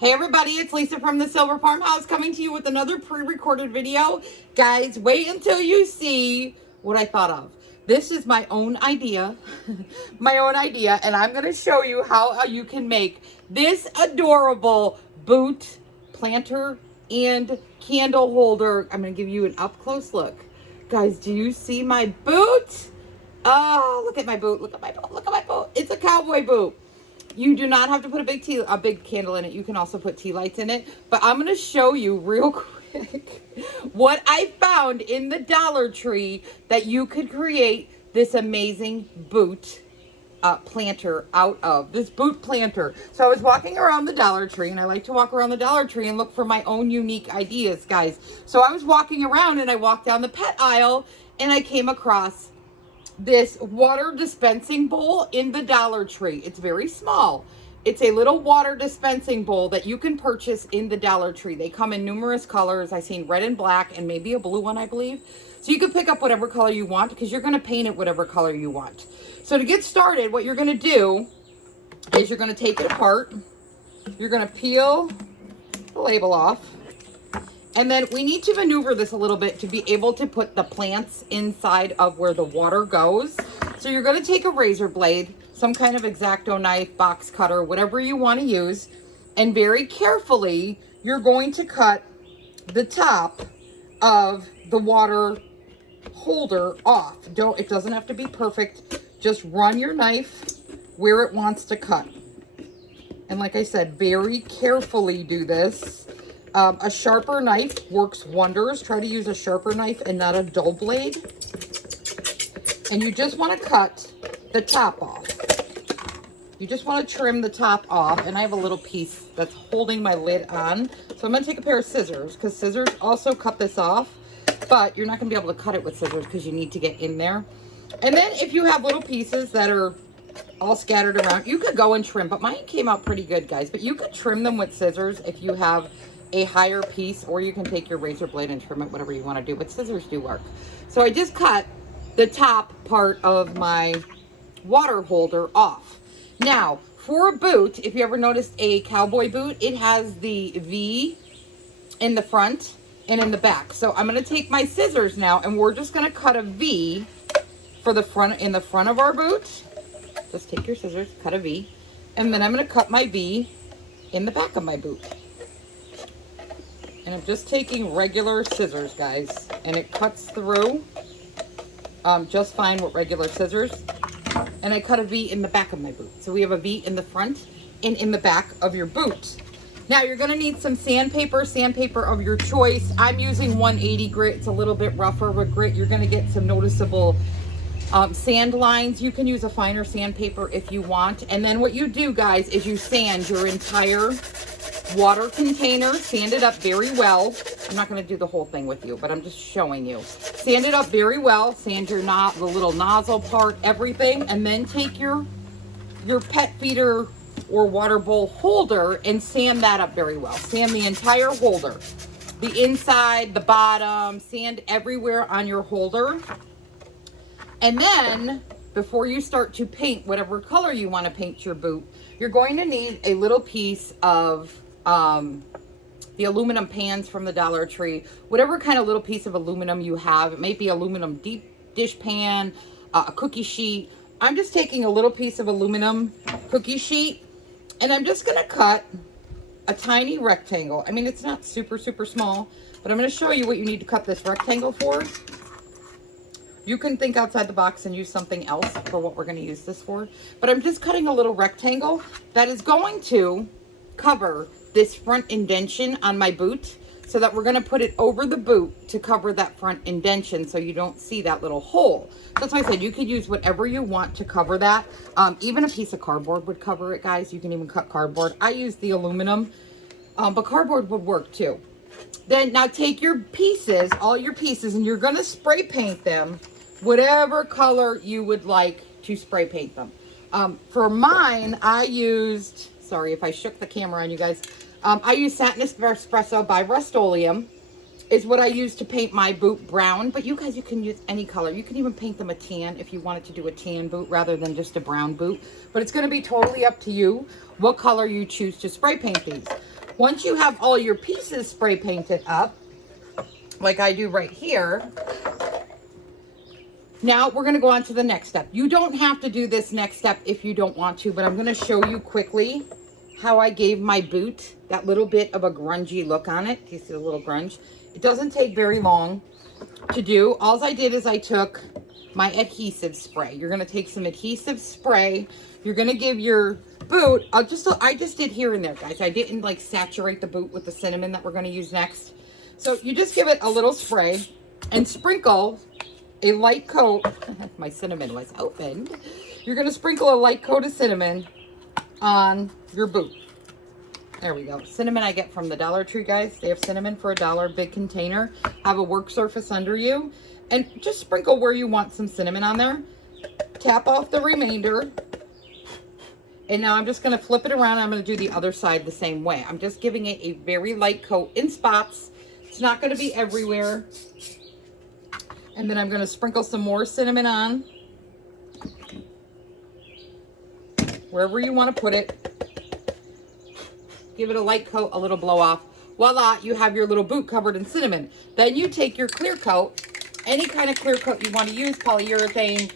Hey everybody, it's Lisa from the Silver Farmhouse coming to you with another pre-recorded video. Guys, wait until you see what I thought of. This is my own idea, and I'm going to show you how you can make this adorable boot planter and candle holder. I'm going to give you an up-close look. Guys, do you see my boot? Oh, look at my boot, look at my boot, look at my boot. It's a cowboy boot. You do not have to put a big candle in it. You can also put tea lights in it. But I'm going to show you real quick what I found in the Dollar Tree that you could create this amazing boot planter out of. This boot planter. So I was walking around the Dollar Tree, and I like to walk around the Dollar Tree and look for my own unique ideas, guys. So I was walking around, and I walked down the pet aisle, and I came across this water dispensing bowl in the Dollar Tree. It's very small. It's a little water dispensing bowl that you can purchase in the Dollar Tree. They come in numerous colors. I've seen red and black and maybe a blue one, I believe. So you can pick up whatever color you want because you're going to paint it whatever color you want. So to get started, what you're going to do is you're going to take it apart. You're going to peel the label off. And then we need to maneuver this a little bit to be able to put the plants inside of where the water goes. So you're going to take a razor blade, some kind of X-Acto knife, box cutter, whatever you want to use. And very carefully, you're going to cut the top of the water holder off. It doesn't have to be perfect. Just run your knife where it wants to cut. And like I said, very carefully do this. A sharper knife works wonders. Try to use a sharper knife and not a dull blade. And you just want to cut the top off. You just want to trim the top off. And I have a little piece that's holding my lid on. So I'm going to take a pair of scissors because scissors also cut this off. But you're not going to be able to cut it with scissors because you need to get in there. And then if you have little pieces that are all scattered around, you could go and trim. But mine came out pretty good, guys. But you could trim them with scissors if you have a higher piece, or you can take your razor blade and trim it, whatever you want to do, but scissors do work. So I just cut the top part of my water holder off. Now, for a boot, if you ever noticed a cowboy boot, it has the V in the front and in the back. So I'm going to take my scissors now, and we're just going to cut a V for the front, in the front of our boot. Just take your scissors, cut a V, and then I'm going to cut my V in the back of my boot. And I'm just taking regular scissors, guys, and it cuts through just fine with regular scissors. And I cut a V in the back of my boot. So we have a V in the front and in the back of your boot. Now you're going to need some sandpaper of your choice. I'm using 180 grit. It's a little bit rougher with grit. You're going to get some noticeable sand lines. You can use a finer sandpaper if you want. And then what you do, guys, is you sand your entire water container. Sand it up very well. I'm not going to do the whole thing with you, but I'm just showing you. Sand it up very well. Sand your the little nozzle part, everything, and then take your pet feeder or water bowl holder and sand that up very well. Sand the entire holder, the inside, the bottom, sand everywhere on your holder. And then before you start to paint whatever color you want to paint your boot, you're going to need a little piece of the aluminum pans from the Dollar Tree, whatever kind of little piece of aluminum you have. It may be aluminum deep dish pan, a cookie sheet. I'm just taking a little piece of aluminum cookie sheet, and I'm just going to cut a tiny rectangle. I mean, it's not super, super small, but I'm going to show you what you need to cut this rectangle for. You can think outside the box and use something else for what we're going to use this for. But I'm just cutting a little rectangle that is going to cover this front indentation on my boot, so that we're going to put it over the boot to cover that front indentation so you don't see that little hole. So that's why I said you could use whatever you want to cover that. Even a piece of cardboard would cover it, guys. You can even cut cardboard. I use the aluminum, but cardboard would work too. Then now take your pieces, all your pieces, and you're going to spray paint them whatever color you would like to spray paint them. For mine, I used, sorry if I shook the camera on you guys, I used Satin Espresso by Rust-Oleum is what I use to paint my boot brown. But you guys, you can use any color. You can even paint them a tan if you wanted to do a tan boot rather than just a brown boot. But it's going to be totally up to you what color you choose to spray paint these. Once you have all your pieces spray painted up, like I do right here, now we're going to go on to the next step. You don't have to do this next step if you don't want to, but I'm going to show you quickly how I gave my boot that little bit of a grungy look on it. Do you see the little grunge? It doesn't take very long to do. All I did is I took my adhesive spray. You're going to take some adhesive spray. You're going to give your boot, I just did here and there, guys. I didn't like saturate the boot with the cinnamon that we're going to use next. So you just give it a little spray and sprinkle a light coat. My cinnamon was opened. You're going to sprinkle a light coat of cinnamon on your boot. There we go. Cinnamon I get from the Dollar Tree, guys. They have cinnamon for $1, big container. Have a work surface under you. And just sprinkle where you want some cinnamon on there. Tap off the remainder. And now I'm just going to flip it around. I'm going to do the other side the same way. I'm just giving it a very light coat in spots. It's not going to be everywhere. And then I'm going to sprinkle some more cinnamon on. Wherever you want to put it. Give it a light coat, a little blow off. Voila, you have your little boot covered in cinnamon. Then you take your clear coat, any kind of clear coat you want to use, polyurethane,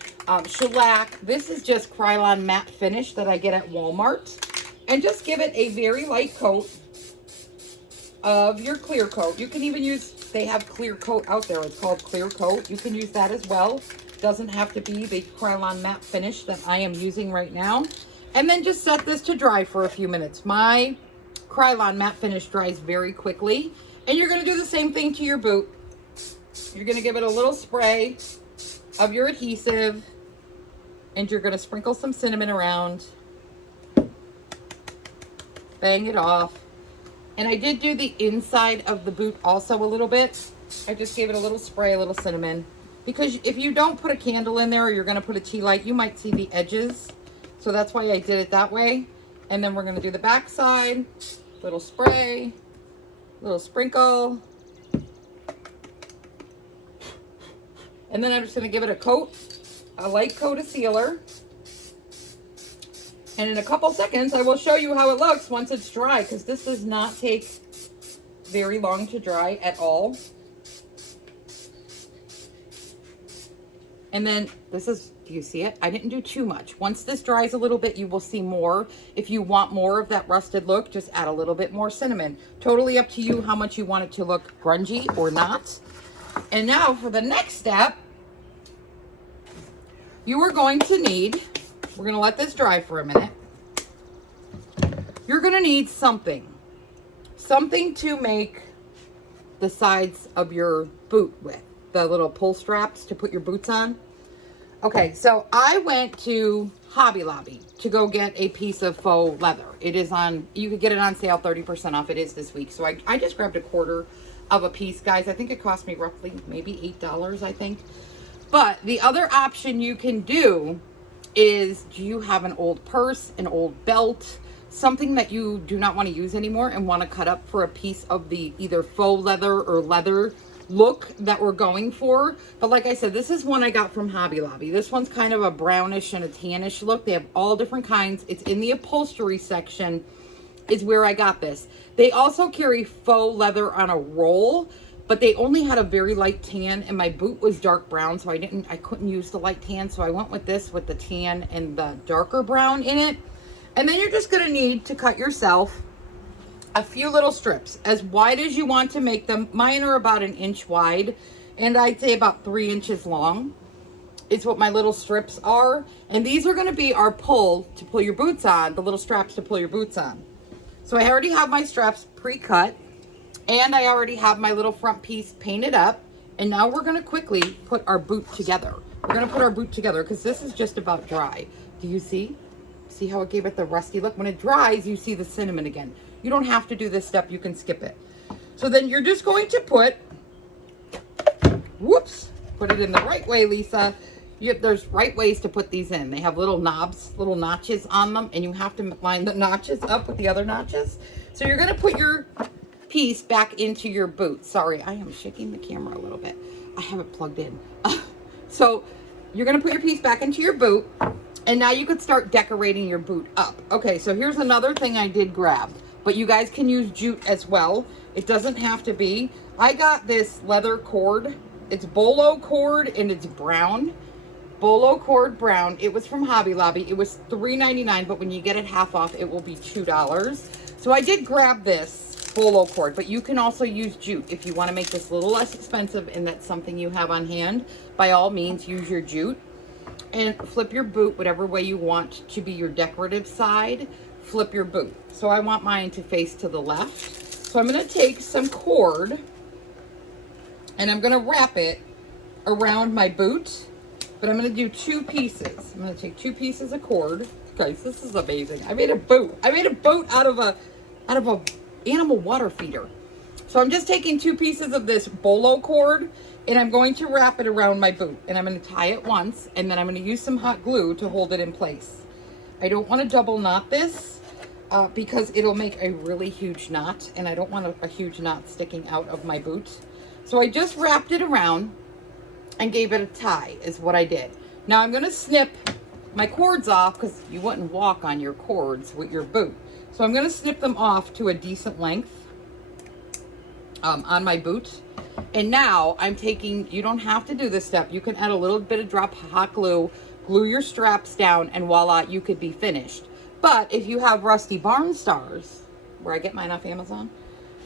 shellac. This is just Krylon matte finish that I get at Walmart. And just give it a very light coat of your clear coat. You can even use, they have clear coat out there. It's called clear coat. You can use that as well. Doesn't have to be the Krylon matte finish that I am using right now. And then just set this to dry for a few minutes. My Krylon matte finish dries very quickly. And you're going to do the same thing to your boot. You're going to give it a little spray of your adhesive. And you're going to sprinkle some cinnamon around. Bang it off. And I did do the inside of the boot also a little bit. I just gave it a little spray, a little cinnamon. Because if you don't put a candle in there or you're going to put a tea light, you might see the edges. So that's why I did it that way. And then we're going to do the back side. Little spray, little sprinkle. And then I'm just going to give it a coat, a light coat of sealer. And in a couple seconds, I will show you how it looks once it's dry, because this does not take very long to dry at all. And then this is, do you see it? I didn't do too much. Once this dries a little bit, you will see more. If you want more of that rusted look, just add a little bit more cinnamon. Totally up to you how much you want it to look grungy or not. And now for the next step, you are going to need, we're going to let this dry for a minute. You're going to need something to make the sides of your boot with. The little pull straps to put your boots on. Okay, so I went to Hobby Lobby to go get a piece of faux leather. It is on, you could get it on sale 30% off. It is this week. So I just grabbed a quarter of a piece, guys. I think it cost me roughly maybe $8, I think. But the other option you can do is, do you have an old purse, an old belt, something that you do not want to use anymore and want to cut up for a piece of the either faux leather or leather look that we're going for? But like I said, this is one I got from Hobby Lobby. This one's kind of a brownish and a tannish look. They have all different kinds. It's in the upholstery section is where I got this. They also carry faux leather on a roll, but they only had a very light tan, and my boot was dark brown, so I couldn't use the light tan, so I went with this with the tan and the darker brown in it. And then you're just going to need to cut yourself a few little strips as wide as you want to make them. Mine are about 1 inch wide, and I'd say about 3 inches long. It's what my little strips are. And these are going to be our pull to pull your boots on, the little straps to pull your boots on. So I already have my straps pre-cut, and I already have my little front piece painted up. And now we're going to quickly put our boot together. We're going to put our boot together because this is just about dry. Do you see? See how it gave it the rusty look? When it dries, you see the cinnamon again. You don't have to do this step. You can skip it. So then you're just going to put, whoops, put it in the right way, Lisa. There's right ways to put these in. They have little knobs, little notches on them, and you have to line the notches up with the other notches. So you're going to put your piece back into your boot. Sorry, I am shaking the camera a little bit. I have it plugged in. So you're going to put your piece back into your boot, and now you could start decorating your boot up. Okay, so here's another thing I did grab. but you guys can use jute as well. It doesn't have to be. I got this leather cord. It's bolo cord and it's brown. Bolo cord brown. It was from Hobby Lobby. It was $3.99, but when you get it half off, it will be $2. So I did grab this bolo cord, but you can also use jute if you want to make this a little less expensive and that's something you have on hand. By all means, use your jute and flip your boot whatever way you want to be your decorative side. Flip your boot. So I want mine to face to the left. So I'm going to take some cord and I'm going to wrap it around my boot. But I'm going to do 2 pieces. I'm going to take 2 pieces of cord. Guys, this is amazing. I made a boat. I made a boat out of a animal water feeder. So I'm just taking 2 pieces of this bolo cord and I'm going to wrap it around my boot. And I'm going to tie it once and then I'm going to use some hot glue to hold it in place. I don't want to double knot this because it'll make a really huge knot and I don't want a huge knot sticking out of my boot. So I just wrapped it around and gave it a tie is what I did. Now I'm going to snip my cords off because you wouldn't walk on your cords with your boot. So I'm going to snip them off to a decent length on my boot. And now I'm taking, you don't have to do this step. You can add a little bit of drop hot glue, glue your straps down, and voila, you could be finished. But if you have rusty barn stars, where I get mine off Amazon,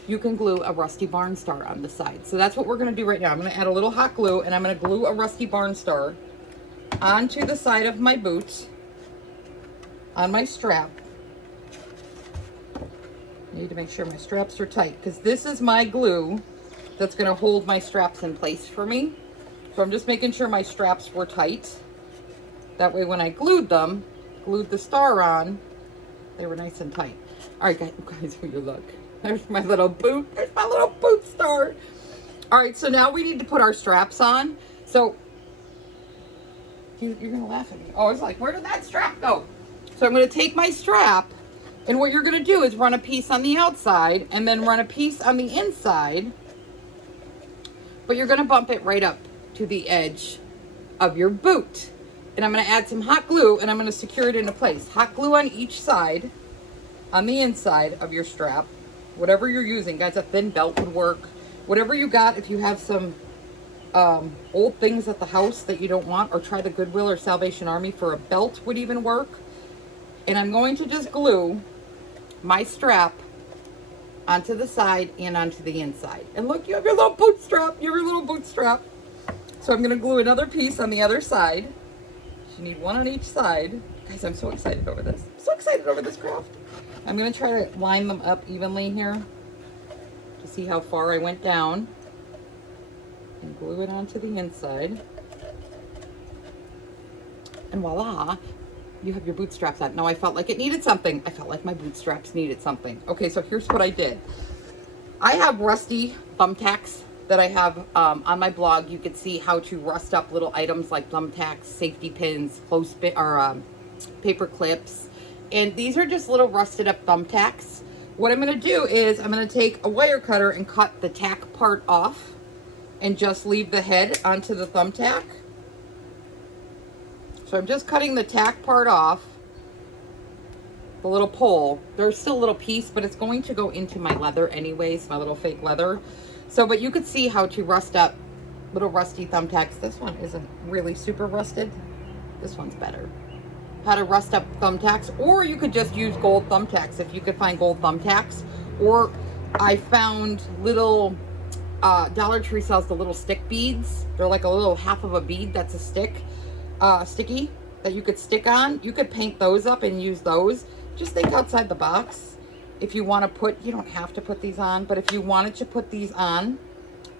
you can glue a rusty barn star on the side. So that's what we're going to do right now. I'm going to add a little hot glue and I'm going to glue a rusty barn star onto the side of my boot on my strap. I need to make sure my straps are tight because this is my glue that's going to hold my straps in place for me. So I'm just making sure my straps were tight. That way when I glued the star on, they were nice and tight. All right, guys, will you look? There's my little boot. There's my little boot star. All right, so now we need to put our straps on. So you're going to laugh at me. Oh, I was like, where did that strap go? So I'm going to take my strap, and what you're going to do is run a piece on the outside and then run a piece on the inside. But you're going to bump it right up to the edge of your boot. And I'm going to add some hot glue, and I'm going to secure it into place. Hot glue on each side, on the inside of your strap. Whatever you're using, guys, a thin belt would work. Whatever you got, if you have some old things at the house that you don't want, or try the Goodwill or Salvation Army for a belt would even work. And I'm going to just glue my strap onto the side and onto the inside. And look, you have your little boot strap. You have your little boot strap. So I'm going to glue another piece on the other side. You need one on each side. Guys, I'm so excited over this. I'm so excited over this craft. I'm going to try to line them up evenly here to see how far I went down. And glue it onto the inside. And voila, you have your boot straps on. Now I felt like it needed something. I felt like my boot straps needed something. Okay, so here's what I did. I have rusty thumbtacks that I have on my blog. You can see how to rust up little items like thumbtacks, safety pins, clothespin, or paper clips. And these are just little rusted up thumbtacks. What I'm going to do is I'm going to take a wire cutter and cut the tack part off and just leave the head onto the thumbtack. So I'm just cutting the tack part off, the little pole. There's still a little piece, but it's going to go into my leather anyways, my little fake leather. So, but you could see how to rust up little rusty thumbtacks. This one isn't really super rusted. This one's better. How to rust up thumbtacks, or you could just use gold thumbtacks if you could find gold thumbtacks. Or I found little Dollar Tree sells the little stick beads. They're like a little half of a bead that's a sticky that you could stick on. You could paint those up and use those. Just think outside the box. If you want to put, you don't have to put these on, but if you wanted to put these on,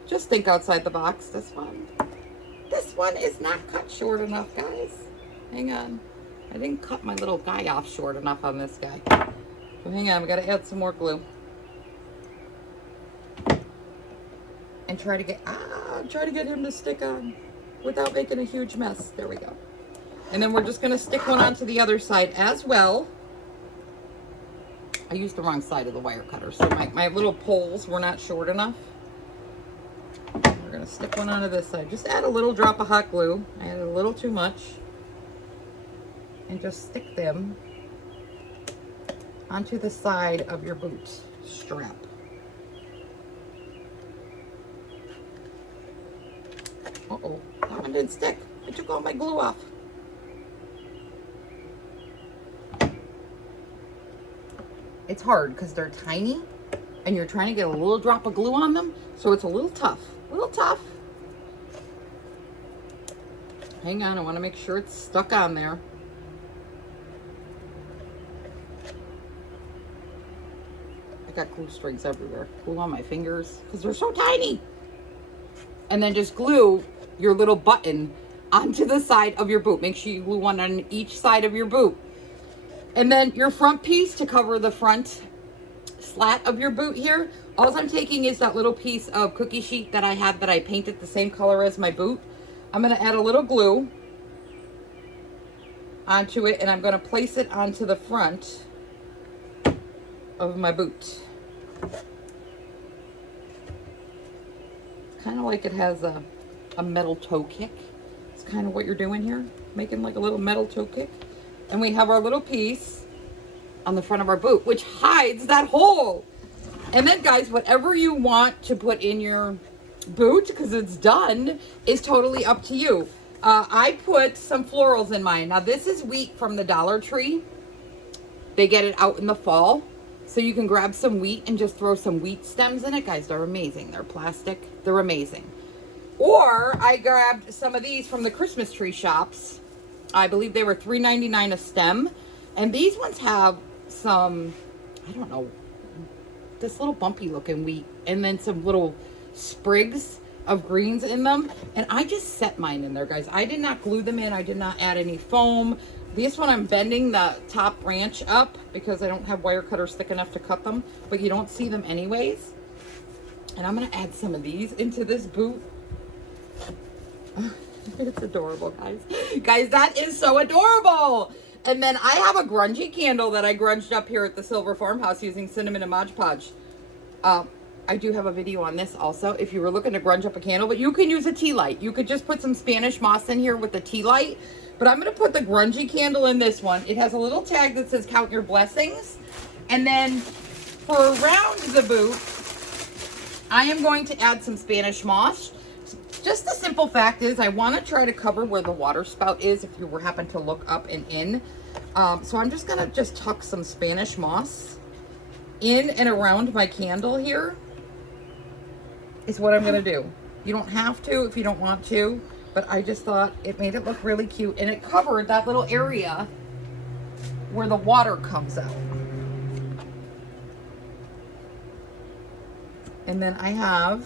just think outside the box. This one is not cut short enough, guys. Hang on. I didn't cut my little guy off short enough on this guy. So hang on, we got to add some more glue. And try to get him to stick on without making a huge mess. There we go. And then we're just going to stick one onto the other side as well. I used the wrong side of the wire cutter, so my little poles were not short enough. We're going to stick one onto this side. Just add a little drop of hot glue. I added a little too much. And just stick them onto the side of your boot strap. Uh-oh, that one didn't stick. I took all my glue off. It's hard because they're tiny and you're trying to get a little drop of glue on them, so it's a little tough. A little tough. Hang on, I want to make sure it's stuck on there. I got glue strings everywhere. Glue on my fingers because they're so tiny. And then just glue your little button onto the side of your boot. Make sure you glue one on each side of your boot. And then your front piece to cover the front slat of your boot here. All I'm taking is that little piece of cookie sheet that I have that I painted the same color as my boot. I'm going to add a little glue onto it, and I'm going to place it onto the front of my boot. Kind of like it has a metal toe kick. It's kind of what you're doing here, making like a little metal toe kick. And we have our little piece on the front of our boot, which hides that hole. And then guys, whatever you want to put in your boot, because it's done, is totally up to you. I put some florals in mine. Now this is wheat from the Dollar Tree. They get it out in the fall. So you can grab some wheat and just throw some wheat stems in it. Guys, they're amazing. They're plastic. They're amazing. Or I grabbed some of these from the Christmas tree shops. I believe they were $3.99 a stem. And these ones have some, I don't know, this little bumpy looking wheat. And then some little sprigs of greens in them. And I just set mine in there, guys. I did not glue them in. I did not add any foam. This one I'm bending the top branch up because I don't have wire cutters thick enough to cut them. But you don't see them anyways. And I'm going to add some of these into this boot. It's adorable, guys. Guys, that is so adorable. And then I have a grungy candle that I grunged up here at the Silver Farmhouse using cinnamon and Mod Podge. I do have a video on this also if you were looking to grunge up a candle, but you can use a tea light. You could just put some Spanish moss in here with the tea light, but I'm going to put the grungy candle in this one. It has a little tag that says count your blessings. And then for around the boot, I am going to add some Spanish moss. Just the simple fact is I want to try to cover where the water spout is if you were happen to look up and in. So I'm just going to just tuck some Spanish moss in and around my candle here is what I'm going to do. You don't have to if you don't want to, but I just thought it made it look really cute and it covered that little area where the water comes out. And then I have,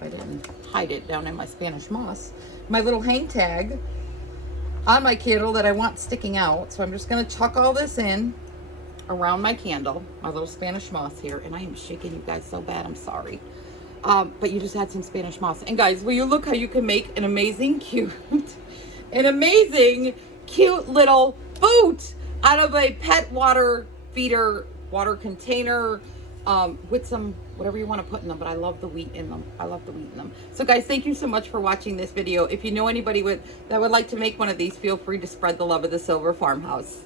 I didn't hide it down in my Spanish moss, my little hang tag on my candle that I want sticking out. So I'm just going to tuck all this in around my candle, my little Spanish moss here. And I am shaking you guys so bad, I'm sorry. But you just add some Spanish moss. And guys, will you look how you can make an amazing cute little boot out of a pet water feeder, water container, with some whatever you want to put in them, but I love the wheat in them. I love the wheat in them. So guys, thank you so much for watching this video. If you know anybody that would like to make one of these, feel free to spread the love of the Silver Farmhouse.